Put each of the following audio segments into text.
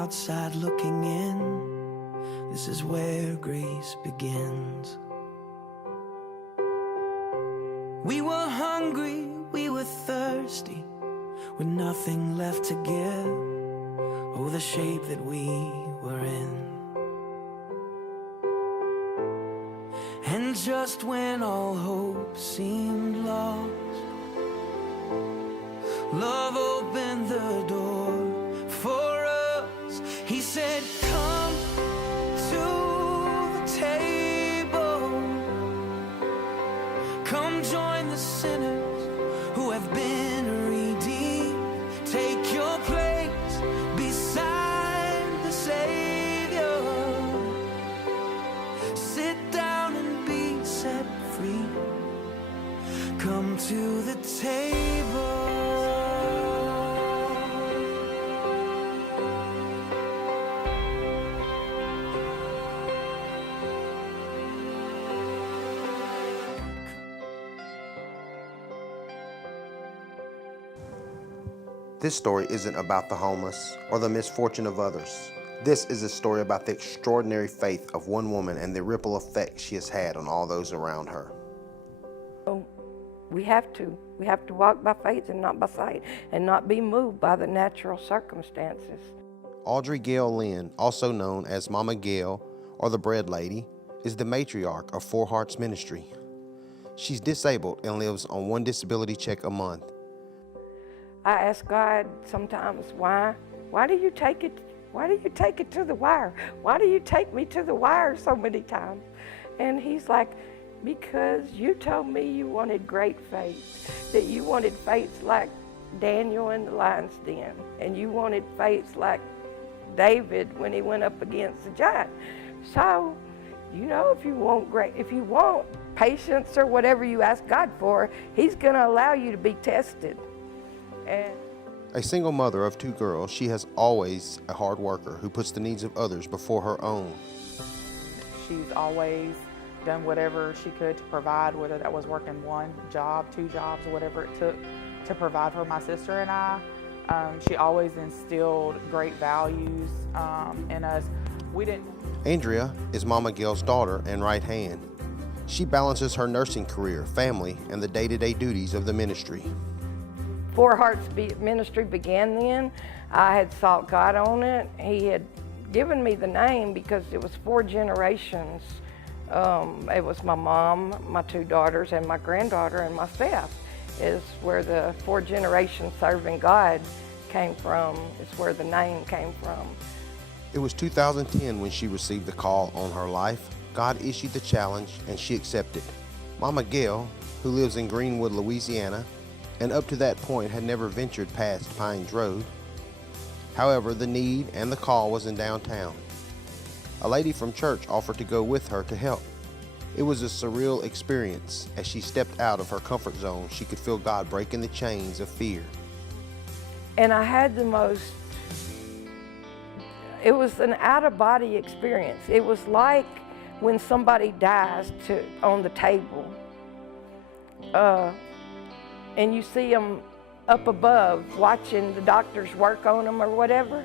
outside looking in. This is where grace begins. We were hungry, we were thirsty, with nothing left to give. Oh, the shape that we were in. And just when all hope seemed lost, love opened the door for us. He said, come to the table. Come join the sinners who have been redeemed. Take your place beside the Savior. Sit down and be set free. Come to the table. This story isn't about the homeless or the misfortune of others. This is a story about the extraordinary faith of one woman and the ripple effect she has had on all those around her. We have to walk by faith and not by sight, and not be moved by the natural circumstances. Audrey Gail Linn, also known as Mama Gail or the Bread Lady, is the matriarch of Four Hearts Ministry. She's disabled and lives on one disability check a month. I ask God sometimes, why do you take it? Why do you take it to the wire? Why do you take me to the wire so many times? And he's like, because you told me you wanted great faith, that you wanted faith like Daniel in the lion's den, and you wanted faith like David when he went up against the giant. So, you know, if you want patience or whatever you ask God for, he's going to allow you to be tested. And a single mother of two girls, she has always a hard worker who puts the needs of others before her own. She's always done whatever she could to provide, whether that was working one job, two jobs, whatever it took to provide for my sister and I. She always instilled great values in us. Andrea is Mama Gail's daughter and right hand. She balances her nursing career, family, and the day-to-day duties of the ministry. Four Hearts Ministry began then. I had sought God on it. He had given me the name because it was 4 generations. It was my mom, my 2 daughters, and my granddaughter, and myself is where the 4 generations serving God came from. It's where the name came from. It was 2010 when she received the call on her life. God issued the challenge and she accepted. Mama Gail, who lives in Greenwood, Louisiana, and up to that point had never ventured past Pines Road. However, the need and the call was in downtown. A lady from church offered to go with her to help. It was a surreal experience. As she stepped out of her comfort zone, she could feel God breaking the chains of fear. And I had it was an out-of-body experience. It was like when somebody dies on the table. And you see them up above watching the doctors work on them or whatever.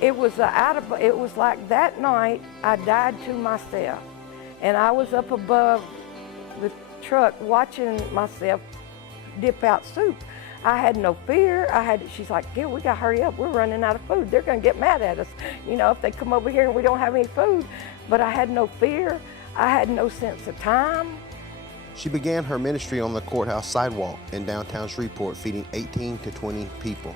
It was like that night I died to myself, and I was up above the truck watching myself dip out soup. I had no fear. She's like, "Gil, we gotta hurry up. We're running out of food. They're gonna get mad at us, you know, if they come over here and we don't have any food." But I had no fear. I had no sense of time. She began her ministry on the courthouse sidewalk in downtown Shreveport, feeding 18 to 20 people.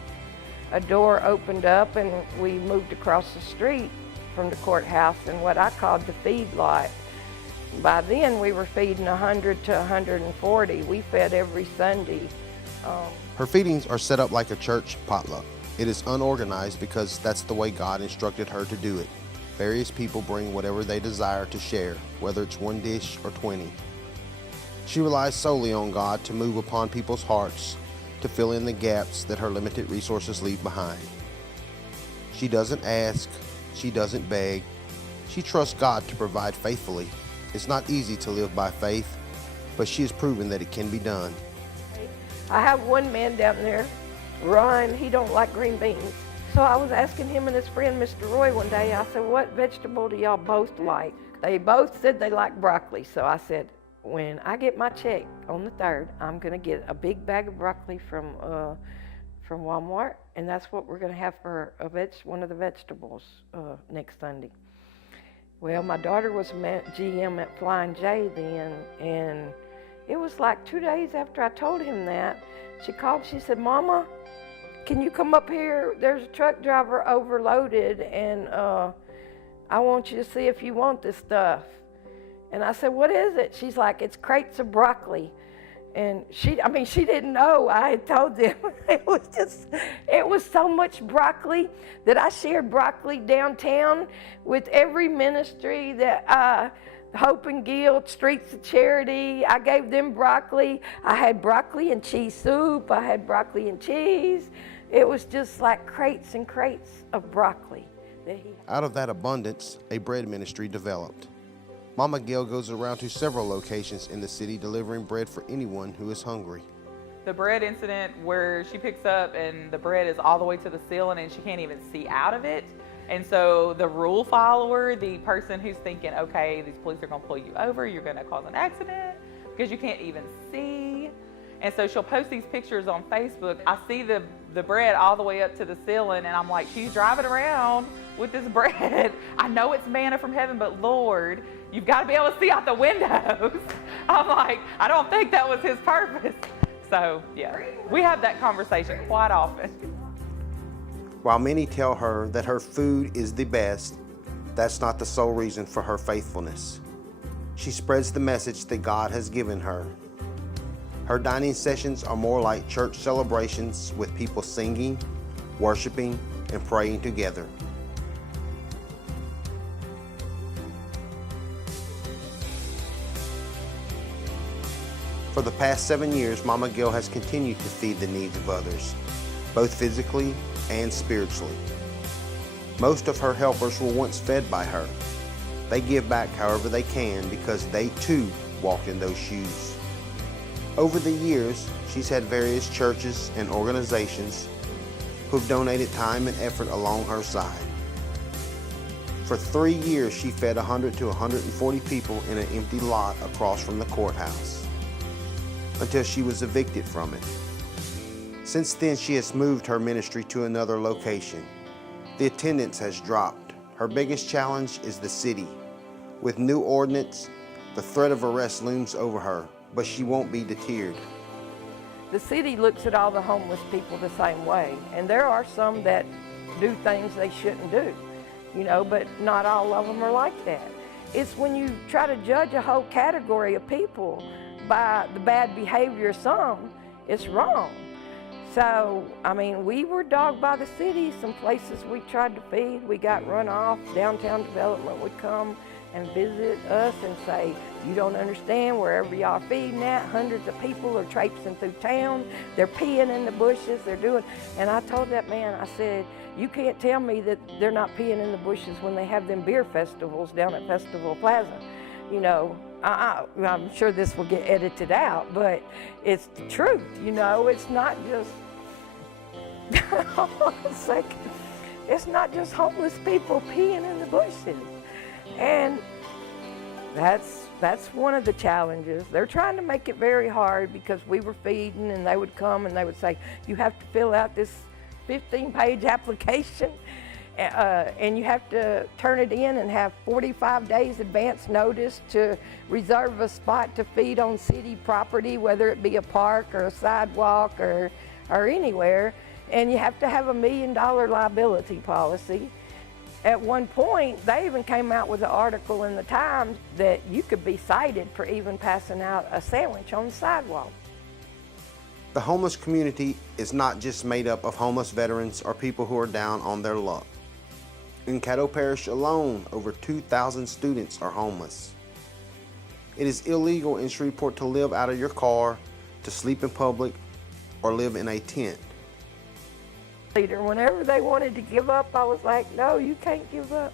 A door opened up and we moved across the street from the courthouse in what I called the feed lot. By then we were feeding 100 to 140. We fed every Sunday. Her feedings are set up like a church potluck. It is unorganized because that's the way God instructed her to do it. Various people bring whatever they desire to share, whether it's one dish or 20. She relies solely on God to move upon people's hearts, to fill in the gaps that her limited resources leave behind. She doesn't ask, she doesn't beg. She trusts God to provide faithfully. It's not easy to live by faith, but she has proven that it can be done. I have one man down there, Ron, he don't like green beans. So I was asking him and his friend, Mr. Roy, one day, I said, what vegetable do y'all both like? They both said they like broccoli. So I said, when I get my check on the 3rd, I'm gonna get a big bag of broccoli from Walmart, and that's what we're gonna have for one of the vegetables next Sunday. Well, my daughter was GM at Flying J then, and it was like 2 days after I told him that, she called, she said, Mama, can you come up here? There's a truck driver overloaded, and I want you to see if you want this stuff. And I said, what is it? She's like, it's crates of broccoli. And she didn't know I had told them. It was so much broccoli that I shared broccoli downtown with every ministry that Hope and Guild, Streets of Charity. I gave them broccoli. I had broccoli and cheese soup. I had broccoli and cheese. It was just like crates and crates of broccoli that he had. Out of that abundance, a bread ministry developed. Mama Gail goes around to several locations in the city delivering bread for anyone who is hungry. The bread incident where she picks up and the bread is all the way to the ceiling and she can't even see out of it. And so the rule follower, the person who's thinking, okay, these police are gonna pull you over, you're gonna cause an accident because you can't even see. And so she'll post these pictures on Facebook. I see the bread all the way up to the ceiling and I'm like, she's driving around with this bread. I know it's manna from heaven, but Lord, you've got to be able to see out the windows. I'm like, I don't think that was his purpose. So yeah, we have that conversation quite often. While many tell her that her food is the best, that's not the sole reason for her faithfulness. She spreads the message that God has given her. Her dining sessions are more like church celebrations with people singing, worshiping, and praying together. For the past 7 years, Mama Gail has continued to feed the needs of others, both physically and spiritually. Most of her helpers were once fed by her. They give back however they can because they too walked in those shoes. Over the years, she's had various churches and organizations who've donated time and effort along her side. For 3 years, she fed 100 to 140 people in an empty lot across from the courthouse, until she was evicted from it. Since then, she has moved her ministry to another location. The attendance has dropped. Her biggest challenge is the city. With new ordinance, the threat of arrest looms over her, but she won't be deterred. The city looks at all the homeless people the same way, and there are some that do things they shouldn't do, but not all of them are like that. It's when you try to judge a whole category of people by the bad behavior of some, it's wrong. So, we were dogged by the city. Some places we tried to feed, we got run off. Downtown development would come and visit us and say, you don't understand, wherever y'all are feeding at, hundreds of people are traipsing through town, they're peeing in the bushes, and I told that man, I said, you can't tell me that they're not peeing in the bushes when they have them beer festivals down at Festival Plaza. I'm sure this will get edited out, but it's the truth, it's not just, it's not just homeless people peeing in the bushes. And that's one of the challenges. They're trying to make it very hard because we were feeding and they would come and they would say, you have to fill out this 15-page application and you have to turn it in and have 45 days advance notice to reserve a spot to feed on city property, whether it be a park or a sidewalk or anywhere. And you have to have $1 million liability policy. At one point, they even came out with an article in the Times that you could be cited for even passing out a sandwich on the sidewalk. The homeless community is not just made up of homeless veterans or people who are down on their luck. In Caddo Parish alone, over 2,000 students are homeless. It is illegal in Shreveport to live out of your car, to sleep in public, or live in a tent. Whenever they wanted to give up, I was like, no, you can't give up.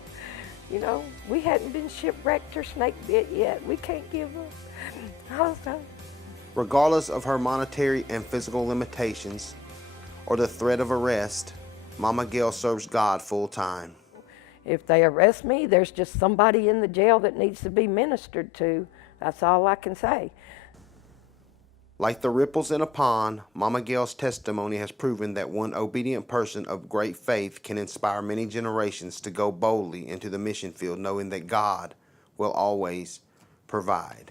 We hadn't been shipwrecked or snake bit yet. We can't give up. Regardless of her monetary and physical limitations or the threat of arrest, Mama Gail serves God full time. If they arrest me, there's just somebody in the jail that needs to be ministered to. That's all I can say. Like the ripples in a pond, Mama Gail's testimony has proven that one obedient person of great faith can inspire many generations to go boldly into the mission field, knowing that God will always provide.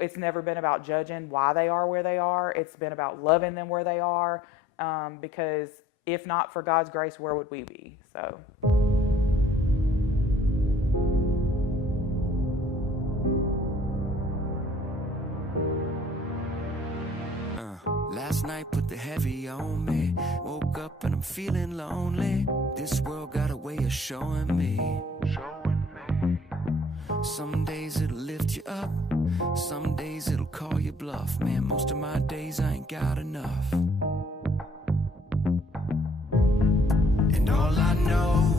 It's never been about judging why they are where they are. It's been about loving them where they are, because if not for God's grace, where would we be? So. Last night put the heavy on me. Woke up and I'm feeling lonely. This world got a way of showing me. Some days it'll lift you up, some days it'll call you bluff. Man, most of my days I ain't got enough. And all I know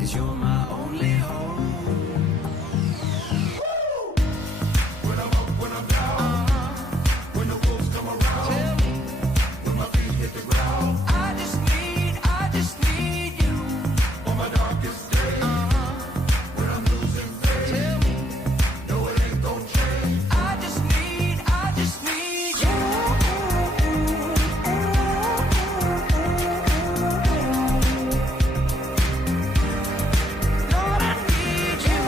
is you're my only hope. When I'm up, when I'm down, when the wolves come around, when my feet hit the ground, I just need you on my darkest day. When I'm losing faith, no, it ain't gon' change. I just need you. Lord, I need you.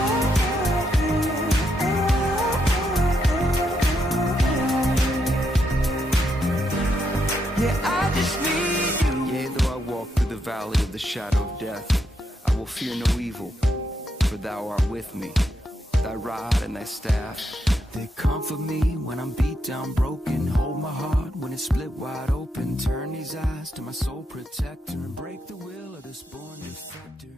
Yeah, I just need you. Yea, though I walk through the valley of the shadow of death, I will fear no evil, for thou art with me. Thy rod and thy staff, they comfort me when I'm beat down, broken. Hold my heart when it's split wide open. Turn these eyes to my soul protector and break the will of this born defector.